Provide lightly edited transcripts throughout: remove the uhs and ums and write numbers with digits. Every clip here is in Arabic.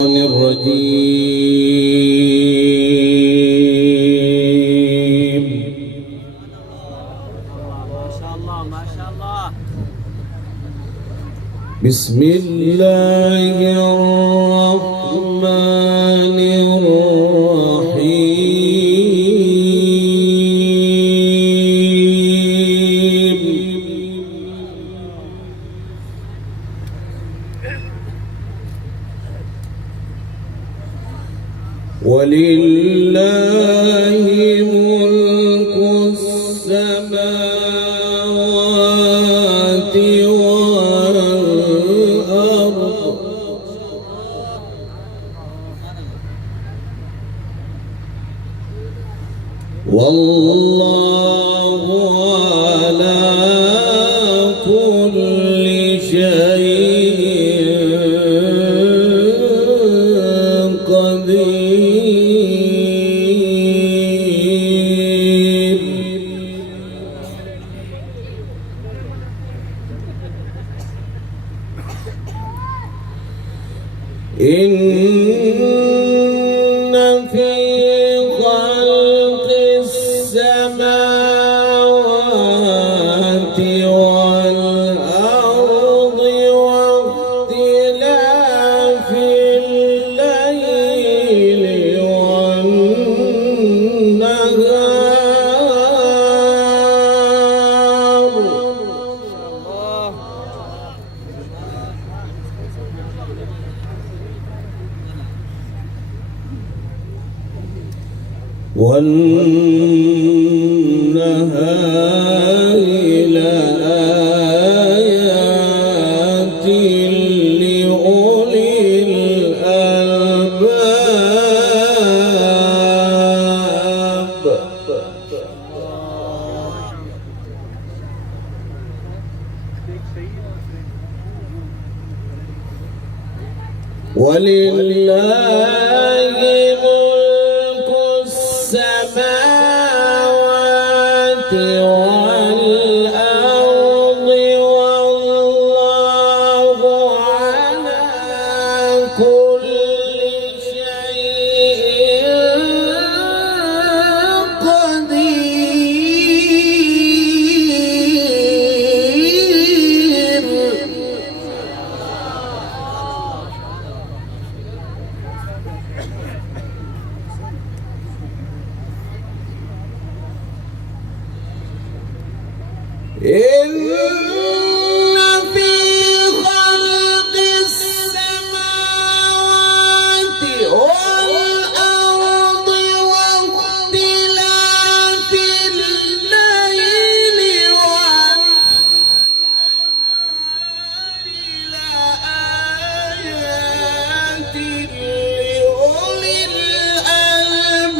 الرجيم. ما شاء الله ما شاء الله. بسم الله الرحمن الرحيم. ولله ملك السماوات والأرض والله على كل شيء قدير. إن في خلق السماوات والأرض واختلاف الليل والنهار والنهار لآيات لأولي الألباب. ولله ملك السماوات والأرض والله على كل شيء قدير. إن في خلق السماوات والأرض واختلاف الليل والنهار لآيات لأولي الألباب.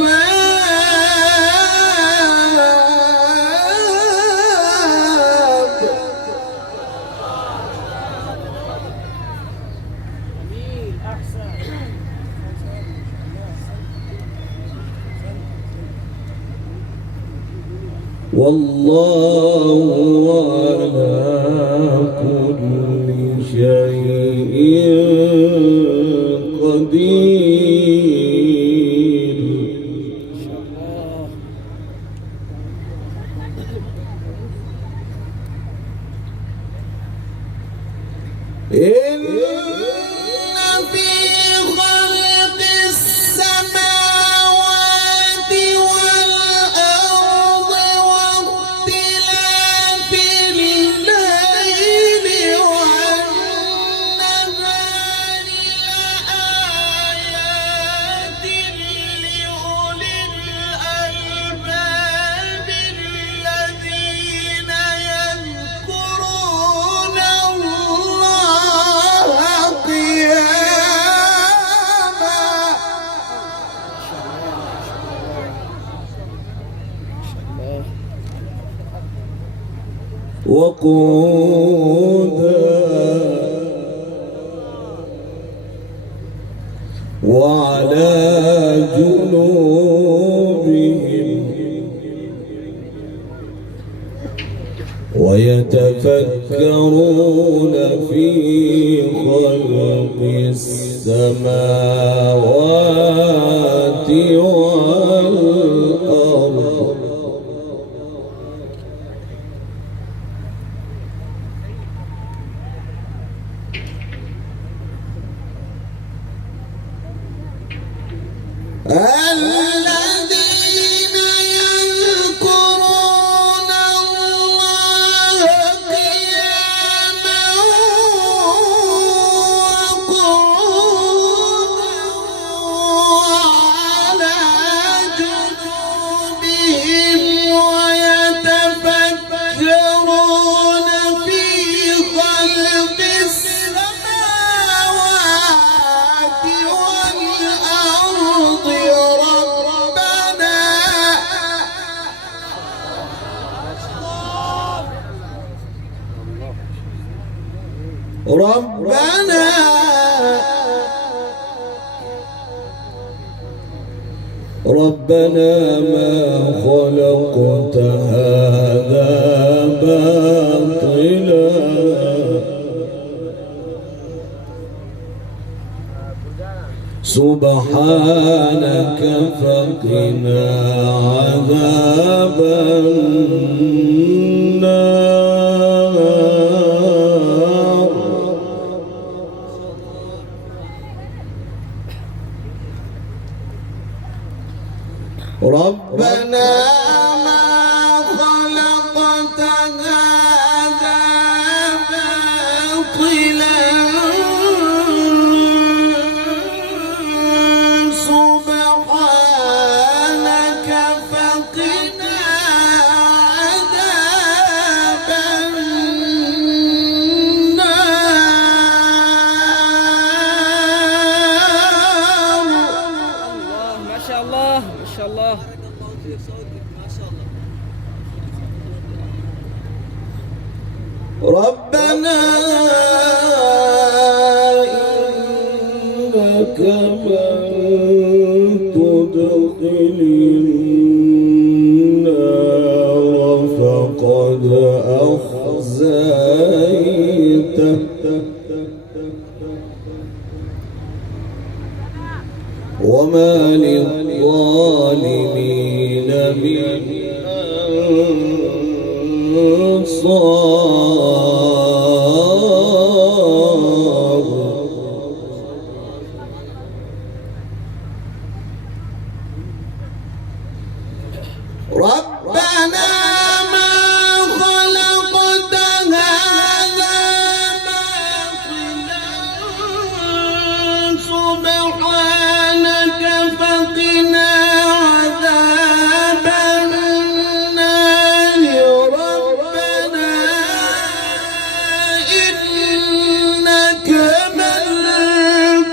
جميل احسن. والله على كل شيء قدير. إن في خلق السماوات والأرض واختلاف الليل والنهار لآيات لأولي الألباب الذين يذكرون الله قياما وقعودا وعلى جنوبهم ويتفكرون في خلق السماوات السماوات والأرض الذين يذكرون الله قياما وقعودا وعلى جنوبهم ويتفكرون في خلق السماوات والأرض ربنا ما خلقت هذا باطلا سبحانك فقنا عذاب النار ربنا ما خلقت هذا باطلا سبحانك فقنا عذاب النار ما شاء الله ما شاء الله. ربنا إنك من تدخل النار فقد أخزيته وما للظالمين من أنصار ربنا ما خلقت هذا باطلا سبحانك فقنا عذاب النار ربنا إنك من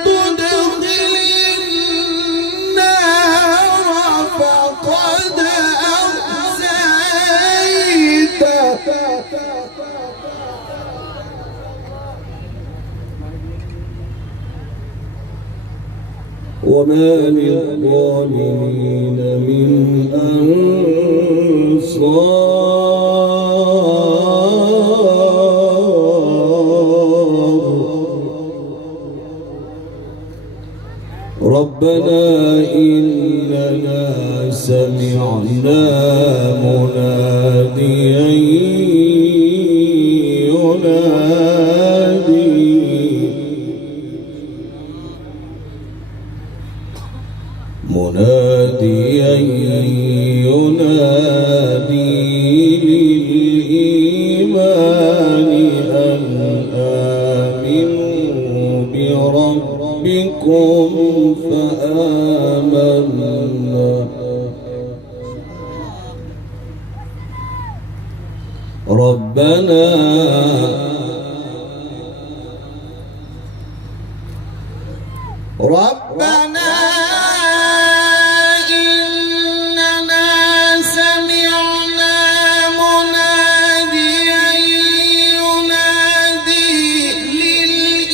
تدخل النار فقد وما للظالمين من أنصار ربنا إننا سمعنا مناديا ينادي للإيمان أن آمنوا بربكم فآمنا ربنا إننا سمعنا مناديا ينادي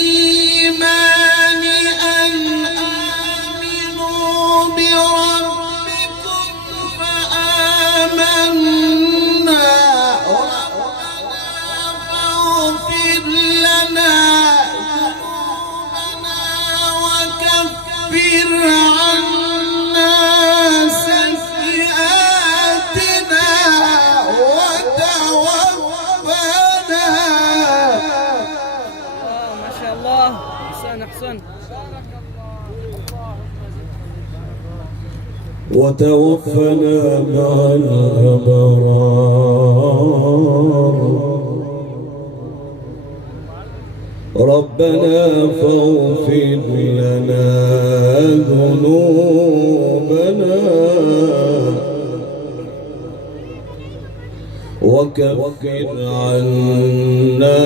للإيمان أن آمنوا بربكم فآمنا ربنا فاغفر لنا ذنوبنا عنا سيئاتنا وتوفنا. ما شاء الله. أحسن أحسن. وتوفنا مع الأبرار. ربنا فاغفر لنا ذنوبنا وكفر عنا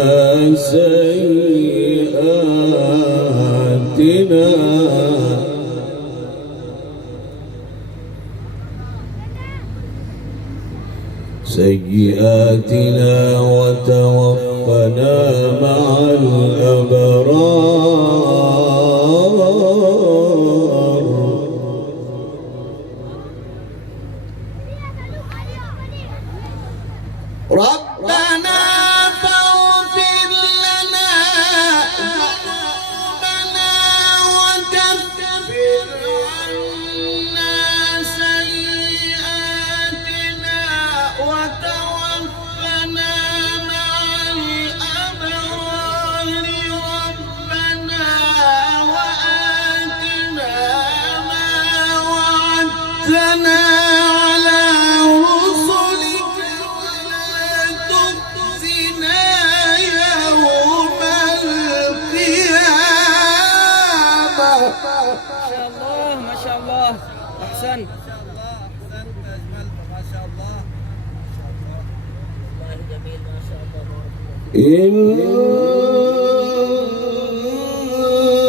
سيئاتنا وتوفنا مع الأبرار. ربنا فاغفر لنا ذنوبنا وكفر عنا سيئاتنا وتوفنا مع الأبرار. ربنا وآتنا ما وعدتنا على رسلك ولا تخزنا يوم القيامة. ما شاء الله ما شاء الله. أحسن.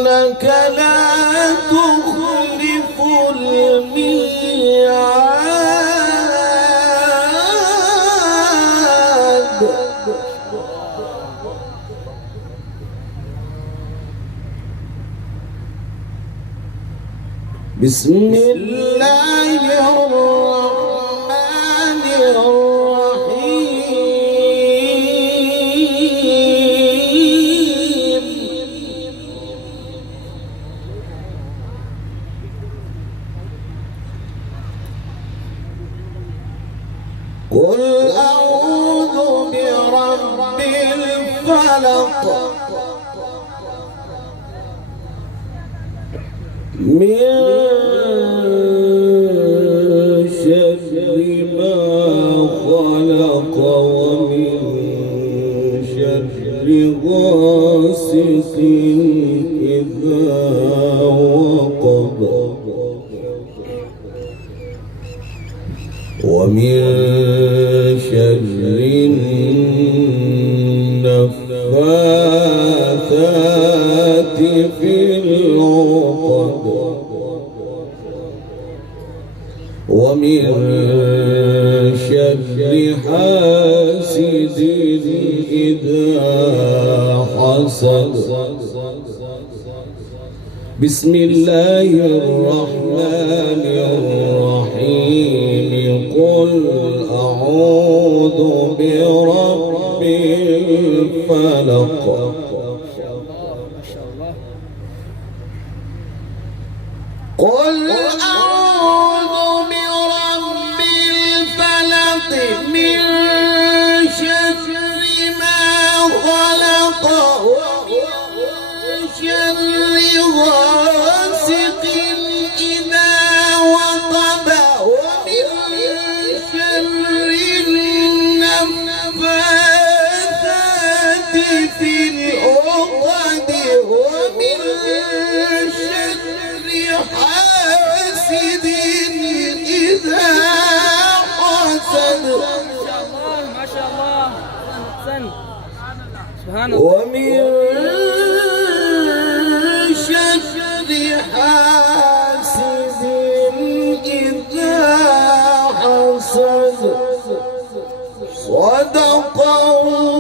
إنك لا تخلف الميعاد. بسم الله الرحمن الرحيم. قل أعوذ برب الفلق من شر ما خلق ومن شر غاسق إذا وقب ومن شر النفاثات في العقد ومن شر حاسد إذا حسد. بسم الله الرحمن الرحيم. قل أعوذ برب الفلق ما شاء الله. قل أعوذ برب الفلق من شر ما خلق ومن شر غاسق إذا وقب ومن شر النفاثات في العقد ومن شر حاسد إذا حسد. ما شاء الله. أحسن. سبحان الله. ومن شر حاسد إذا حسد. صدق الله